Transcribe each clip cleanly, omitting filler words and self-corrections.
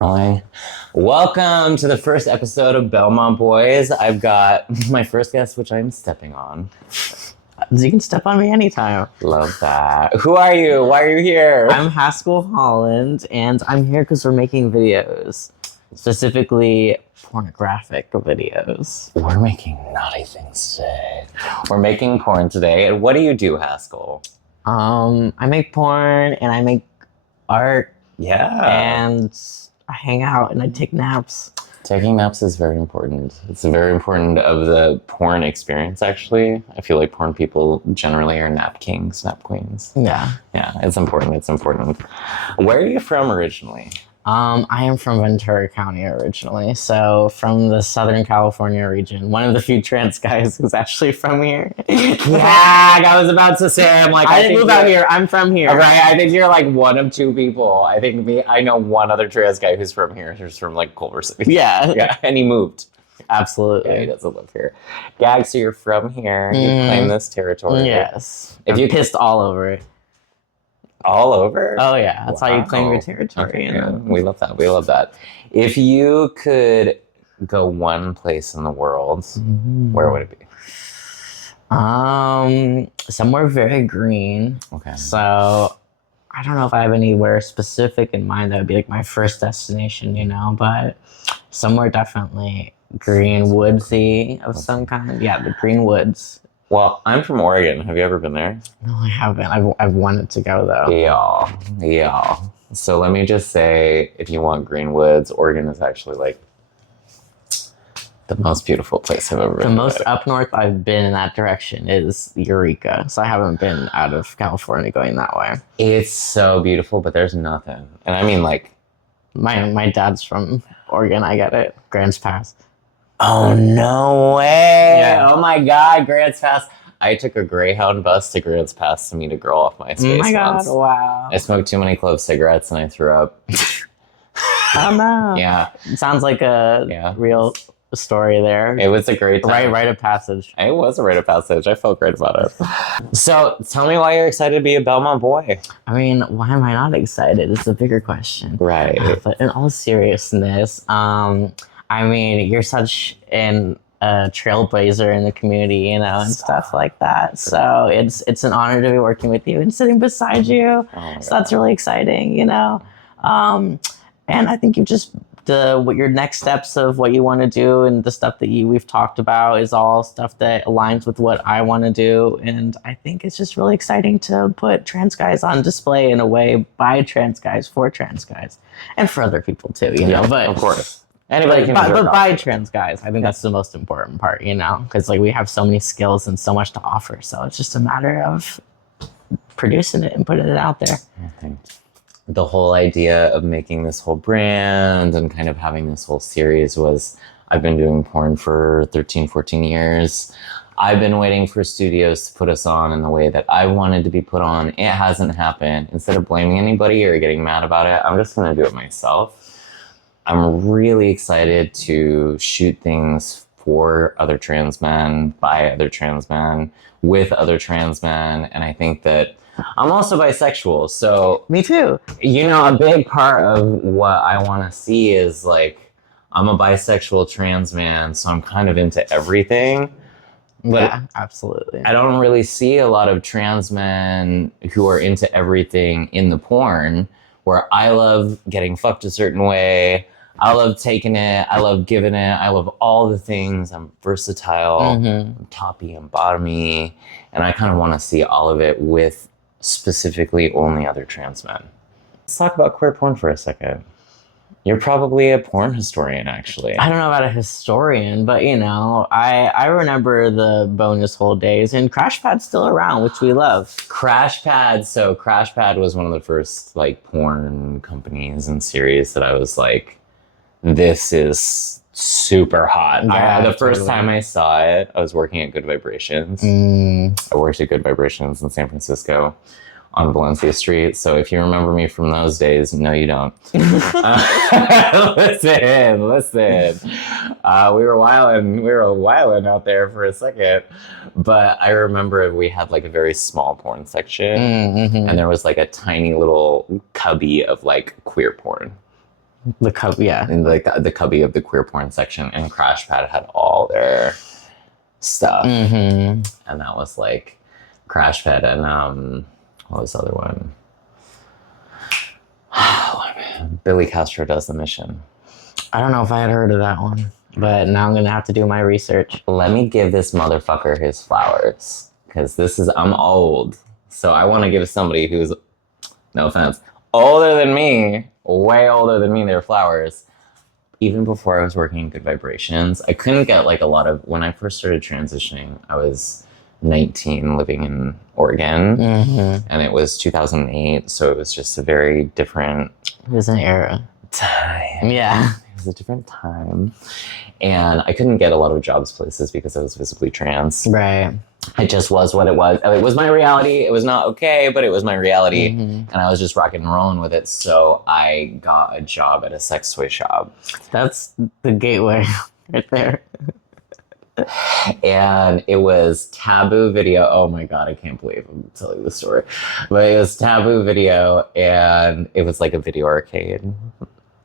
Hi. Welcome to the first episode of Belmont Boys. I've got my first guest, which I'm stepping on. You can step on me anytime. Love that. Who are you? Why are you here? I'm Haskell Holland, and I'm here because we're making videos, specifically pornographic videos. We're making naughty things today. We're making porn today. And what do you do, Haskell? I make porn and I make art. Yeah. And I hang out and I take naps. Taking naps is very important. It's very important of the porn experience, actually. I feel like porn people generally are nap kings, nap queens. Yeah. Yeah, it's important. It's important. Where are you from originally? I am from Ventura County originally, so from the Southern California region. One of the few trans guys who's actually from here. Yeah, I was about to say, I didn't move out here. I'm from here. Right, I think you're like one of two people. I know one other trans guy who's from here, who's from like Culver City. Yeah. Yeah, and he moved. Absolutely. Yeah, he doesn't live here. Gag, so you're from here. You claim this territory. Yes. If you pissed all over it. All over? Oh yeah, that's how you claim your territory. Okay, You know? yeah. We love that. We love that. If you could go one place in the world, where would it be? Somewhere very green. Okay. So I don't know if I have anywhere specific in mind that would be like my first destination, but somewhere definitely green, woodsy of some kind. Yeah, the green woods. Well, I'm from Oregon. Have you ever been there? No, I haven't. I've wanted to go though. Yeah. So let me just say, if you want green woods, Oregon is actually like the most beautiful place I've ever been. The most up north I've been in that direction is Eureka. So I haven't been out of California going that way. It's so beautiful, but there's nothing. And I mean, like, my dad's from Oregon. I get it. Grants Pass. oh, no way. Yeah. Oh my God, Grants Pass. I took a Greyhound bus to Grants Pass to meet a girl off MySpace Oh my God! once. Wow. I smoked too many clove cigarettes and I threw up. Oh no. Yeah. It sounds like a real story there. It was a great time. Rite of passage. It was a rite of passage. I felt great about it. So tell me why you're excited to be a Belmont boy. I mean, why am I not excited? It's a bigger question. Right. But in all seriousness, I mean, you're such a trailblazer in the community, and stuff like that. So it's an honor to be working with you and sitting beside you. So that's really exciting, And I think what your next steps of what you want to do and the stuff that we've talked about is all stuff that aligns with what I want to do. And I think it's just really exciting to put trans guys on display in a way by trans guys for trans guys and for other people too, but of course. Anybody can but by trans guys, I think that's the most important part, because like we have so many skills and so much to offer. So it's just a matter of producing it and putting it out there. I think the whole idea of making this whole brand and kind of having this whole series was, I've been doing porn for 13, 14 years. I've been waiting for studios to put us on in the way that I wanted to be put on. It hasn't happened. Instead of blaming anybody or getting mad about it, I'm just going to do it myself. I'm really excited to shoot things for other trans men, by other trans men, with other trans men. And I think that I'm also bisexual. So Me too. a big part of what I want to see is like, I'm a bisexual trans man, so I'm kind of into everything. But yeah, absolutely. I don't really see a lot of trans men who are into everything in the porn, where I love getting fucked a certain way. I love taking it. I love giving it. I love all the things. I'm versatile. I'm toppy and bottomy. And I kind of want to see all of it with specifically only other trans men. Let's talk about queer porn for a second. You're probably a porn historian, actually. I don't know about a historian, but I remember the bonus hole days, and Crash Pad's still around, which we love. Crash Pad. So Crash Pad was one of the first like porn companies and series that I was like, this is super hot. Yeah, The first time I saw it, I was working at Good Vibrations. I worked at Good Vibrations in San Francisco on Valencia Street. So if you remember me from those days, no, you don't. Listen. We were wilding out there for a second. But I remember we had like a very small porn section, and there was like a tiny little cubby of like queer porn. The cup, yeah. in like the cubby of the queer porn section, and Crashpad had all their stuff, and that was like Crashpad and what was the other one? Billy Castro Does the Mission. I don't know if I had heard of that one, but now I'm gonna have to do my research. Let me give this motherfucker his flowers, because I'm old, so I want to give somebody who's, no offense, older than me, way older than me, their flowers. Even before I was working in Good Vibrations, I couldn't get like a lot of, when I first started transitioning, I was 19 living in Oregon, and it was 2008, so it was just a very different It was an era. time. Yeah. It was a different time, and I couldn't get a lot of jobs places because I was visibly trans. Right. It just was what it was. It was my reality. It was not okay, but it was my reality, and I was just rocking and rolling with it. So I got a job at a sex toy shop. That's the gateway right there. And it was Taboo Video. Oh my God, I can't believe I'm telling the story. But it was Taboo Video, and it was like a video arcade.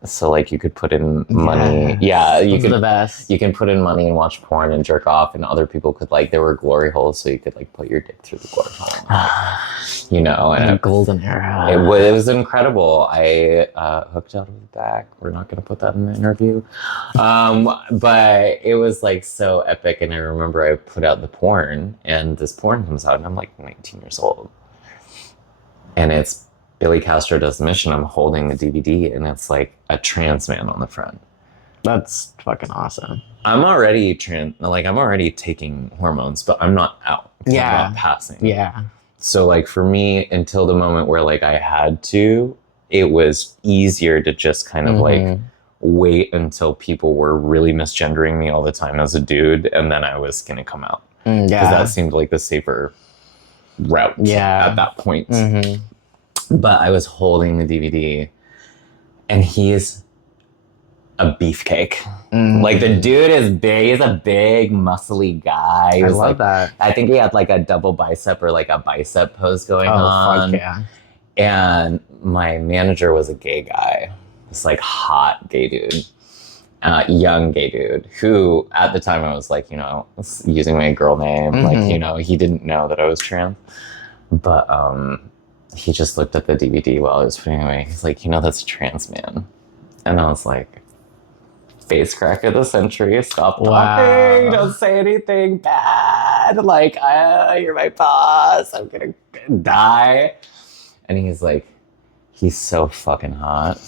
So like you could put in money. Yeah, you could. The best. You can put in money and watch porn and jerk off, and other people could like, there were glory holes, so you could like put your dick through the glory hole. You know, and The golden era. it was incredible. I hooked out of the back. We're not going to put that in the interview. But it was like so epic. And I remember I put out the porn, and this porn comes out, and I'm like 19 years old. And it's Billy Castro Does the Mission. I'm holding the DVD, and it's like a trans man on the front. That's fucking awesome. I'm already I'm already taking hormones, but I'm not out. Yeah. I'm not passing. Yeah. So like for me, until the moment where like I had to, it was easier to just kind of like wait until people were really misgendering me all the time as a dude, and then I was gonna come out. Because that seemed like the safer route at that point. But I was holding the DVD, and he's a beefcake. Like the dude is big. He's a big, muscly guy. I love that. I think he had like a double bicep or like a bicep pose going on. Fuck yeah. And my manager was a gay guy. This like hot gay dude. Young gay dude who at the time I was like, you know, using my girl name. Like, you know, he didn't know that I was trans. But he just looked at the DVD while I was putting it away. He's like, you know, that's a trans man. And I was like, face crack of the century. Stop talking. Don't say anything bad. Like, you're my boss. I'm gonna die. And he's like, he's so fucking hot.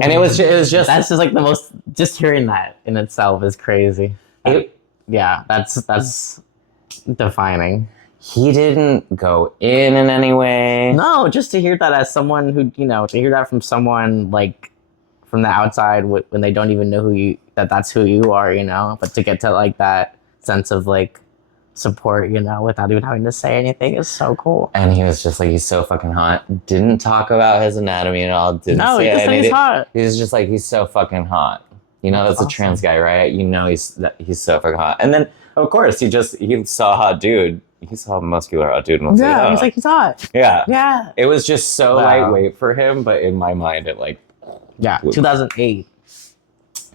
And it was just that's just like the most. Just hearing that in itself is crazy. Yeah, that's defining. He didn't go in any way. No, just to hear that as someone who, you know, to hear that from someone like from the outside when they don't even know that's who you are, you know, but to get to like that sense of like support, you know, without even having to say anything is so cool. And he was just like, he's so fucking hot. Didn't talk about his anatomy at all. No, he just said he's hot. He was just like, he's so fucking hot. You know, that's awesome. A trans guy, right? You know, he's so fucking hot. And then, of course, he saw a hot dude. He saw a muscular hot dude. And I was like, he's hot. Yeah. Yeah. It was just so lightweight for him, but in my mind, it like... Yeah, 2008.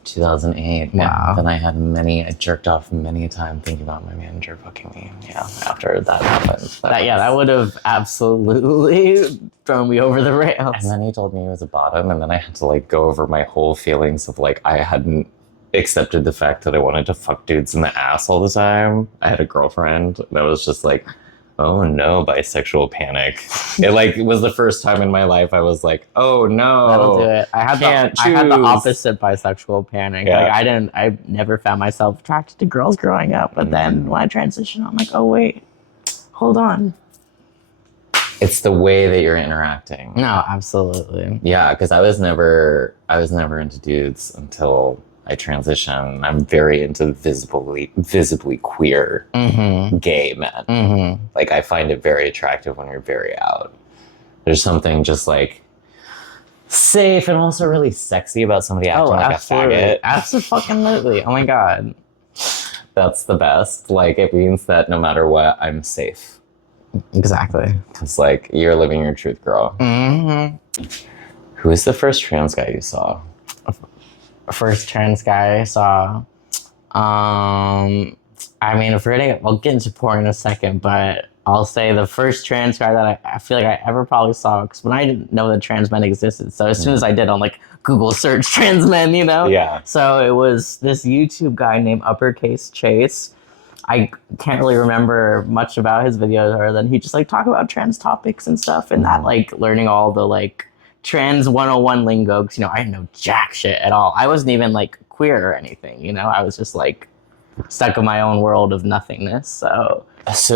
2008. Wow. And then I jerked off many a time thinking about my manager fucking me. Yeah, after that happened. That would have absolutely thrown me over the rails. And then he told me he was a bottom, and then I had to like go over my whole feelings of like I hadn't accepted the fact that I wanted to fuck dudes in the ass all the time. I had a girlfriend that was just like, oh no, bisexual panic. It was the first time in my life I was like, oh no, that'll do it. I had the opposite bisexual panic. Yeah. Like I never found myself attracted to girls growing up, but then when I transitioned, I'm like, oh wait, hold on. It's the way that you're interacting. No, absolutely. Yeah, because I was never into dudes until I transition. I'm very into visibly queer gay men. Like I find it very attractive when you're very out. There's something just like safe and also really sexy about somebody acting like a faggot. Absolutely. Oh my God. That's the best. Like it means that no matter what, I'm safe. Exactly. It's like you're living your truth, girl. Who was the first trans guy you saw? First trans guy I saw. I mean, if we're gonna, we'll get into porn in a second, but I'll say the first trans guy that I feel like I ever probably saw, because when I didn't know that trans men existed, so as soon as I did on like Google search trans men, you know? Yeah. So it was this YouTube guy named Uppercase Chase. I can't really remember much about his videos other than he just like talk about trans topics and stuff, and that like learning all the like trans 101 lingo, because, you know, I didn't know jack shit at all. I wasn't even like queer or anything, you know? I was just like stuck in my own world of nothingness. So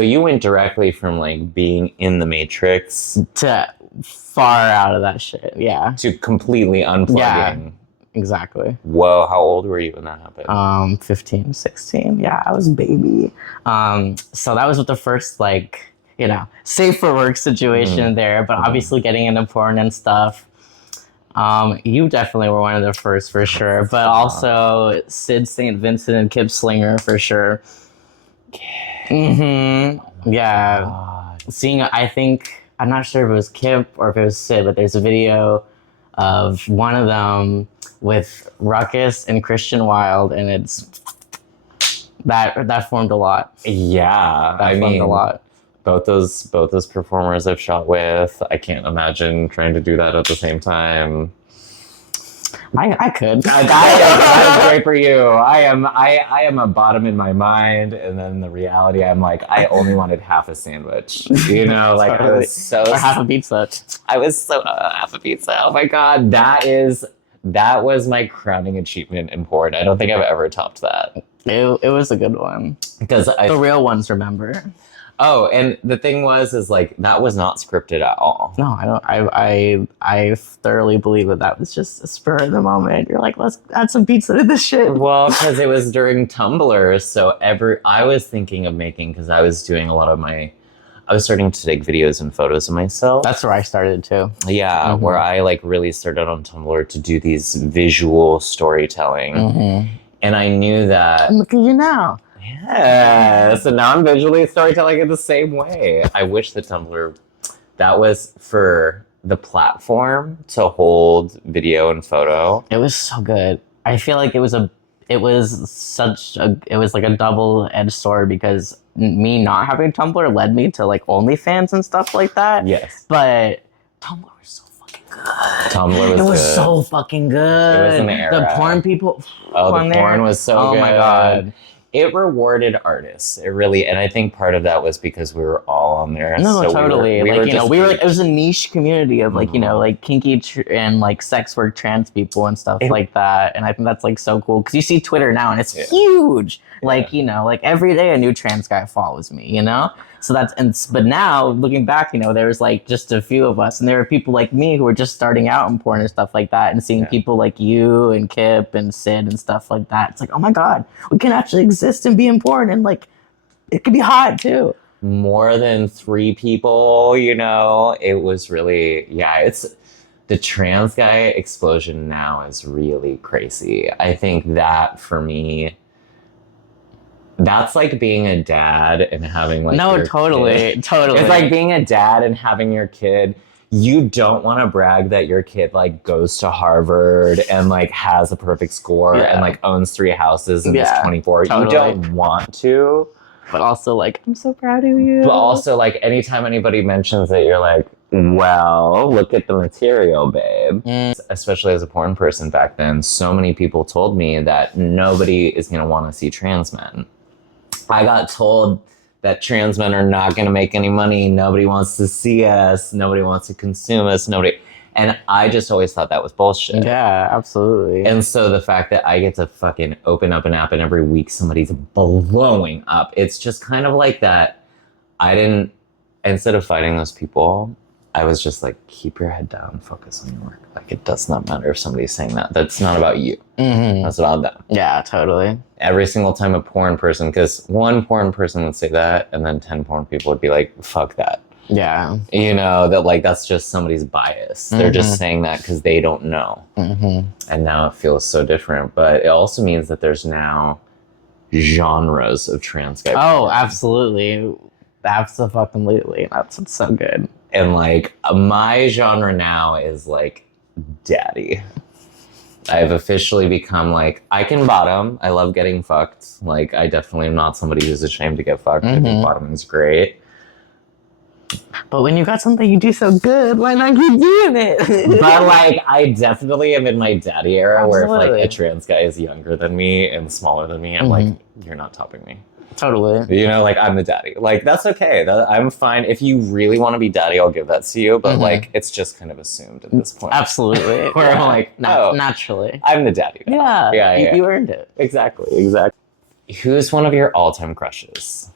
you went directly from like being in the Matrix to far out of that shit, yeah. to completely unplugging. Yeah, exactly. Whoa, how old were you when that happened? 15, 16. Yeah, I was a baby. So that was with the first, like, you know, safe for work situation there, but obviously getting into porn and stuff. You definitely were one of the first for sure, but also Sid St. Vincent and Kip Slinger for sure. Yeah. God. Seeing, I think, I'm not sure if it was Kip or if it was Sid, but there's a video of one of them with Ruckus and Christian Wilde, and it's that formed a lot. Yeah, That formed a lot. Both those performers I've shot with. I can't imagine trying to do that at the same time. I could. That is great for you. I am a bottom in my mind, and then the reality, I'm like, I only wanted half a sandwich. You know, like Totally. I was so Or half a pizza. I was so half a pizza. Oh my god, that was my crowning achievement in porn. I don't think I've ever topped that. It was a good one. Because The real ones remember. Oh, and the thing is like that was not scripted at all. No, I don't. I thoroughly believe that was just a spur of the moment. You're like, let's add some pizza to this shit. Well, because it was during Tumblr, so I was thinking of making, because I was doing a lot of I was starting to take videos and photos of myself. That's where I started too. Yeah, where I like really started on Tumblr to do these visual storytelling, and I knew that. And look at you now. Yeah, so now I'm visually storytelling in the same way. I wish the Tumblr, that was for the platform to hold video and photo. It was so good. I feel like it was like a double-edged sword, because me not having Tumblr led me to like OnlyFans and stuff like that. Yes. But Tumblr was so fucking good. Tumblr was It was good. so fucking good. It was an era. The porn people. Oh, on the there. porn was so good. Oh my god. It rewarded artists. It really, and I think part of that was because we were all on there. No, so totally. We were it was a niche community of like, you know, like kinky and like sex work trans people and stuff like that. And I think that's like so cool, because you see Twitter now and it's huge. Like, you know, like every day a new trans guy follows me, you know? So but now looking back, you know, there was like just a few of us, and there were people like me who were just starting out in porn and stuff like that, and seeing people like you and Kip and Sid and stuff like that. It's like, oh my god, we can actually exist and be in porn, and like it could be hot too. More than 3 people, you know, it was really, it's the trans guy explosion now is really crazy. I think that for me, that's like being a dad and having like totally. It's like being a dad and having your kid. You don't want to brag that your kid like goes to Harvard and like has a perfect score and like owns 3 houses and is 24. Totally. You don't want to. But also like, I'm so proud of you. But also like anytime anybody mentions it, you're like, well, look at the material, babe. Especially as a porn person back then, so many people told me that nobody is going to want to see trans men. I got told that trans men are not going to make any money. Nobody wants to see us. Nobody wants to consume us. And I just always thought that was bullshit. Yeah, absolutely. And so the fact that I get to fucking open up an app and every week somebody's blowing up, it's just kind of like that. Instead of fighting those people, I was just like, keep your head down, focus on your work. Like, it does not matter if somebody's saying that. That's not about you. That's about them. Yeah, totally. Every single time a porn person, because one porn person would say that, and then 10 porn people would be like, fuck that. Yeah. You know, that like, that's just somebody's bias. They're just saying that because they don't know. And now it feels so different. But it also means that there's now genres of trans guy porn. Absolutely. Absolutely. That's so good. And like my genre now is like daddy. I've officially become like, I can bottom. I love getting fucked. Like, I definitely am not somebody who's ashamed to get fucked. I think bottoming is great. But when you got something you do so good, why not keep doing it? But like, I definitely am in my daddy era where if Absolutely. like a trans guy is younger than me and smaller than me, I'm like, you're not topping me. Totally. You know, like I'm the daddy. Like that's okay. I'm fine. If you really want to be daddy, I'll give that to you. But like, it's just kind of assumed at this point. Absolutely. Where I'm like, naturally. I'm the daddy now. Yeah. Yeah. You earned it. Exactly. Who's one of your all-time crushes?